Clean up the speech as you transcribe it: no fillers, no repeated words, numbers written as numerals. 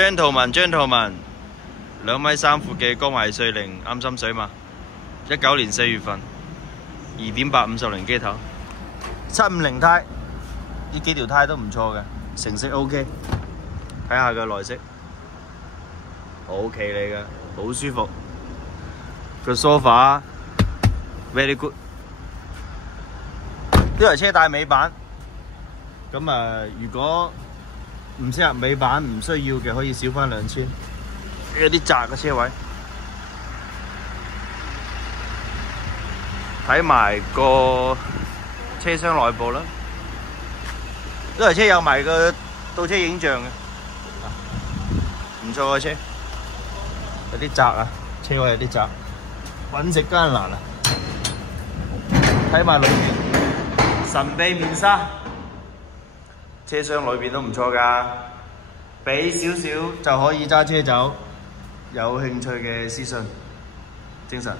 Gentleman， 2.3米闊嘅江淮瑞靈啱心水嘛，19年4月份，2.8 50輪機頭，750胎，呢幾條胎都唔錯嘅，成色 OK， 睇下個內飾，好企理嘅，好舒服，個 sofa very good， 呢台車帶尾板，咁啊如果唔適合尾板唔需要嘅，可以少返2000。有啲窄嘅車位，睇埋個車廂內部啦。呢台車有埋個倒車影像嘅，唔錯嘅車。有啲窄啊，車位有啲窄，揾食艱難啊。睇埋裏面神秘面紗，車廂裏邊都唔錯㗎，俾少少就可以揸車走。有興趣嘅私信，精神。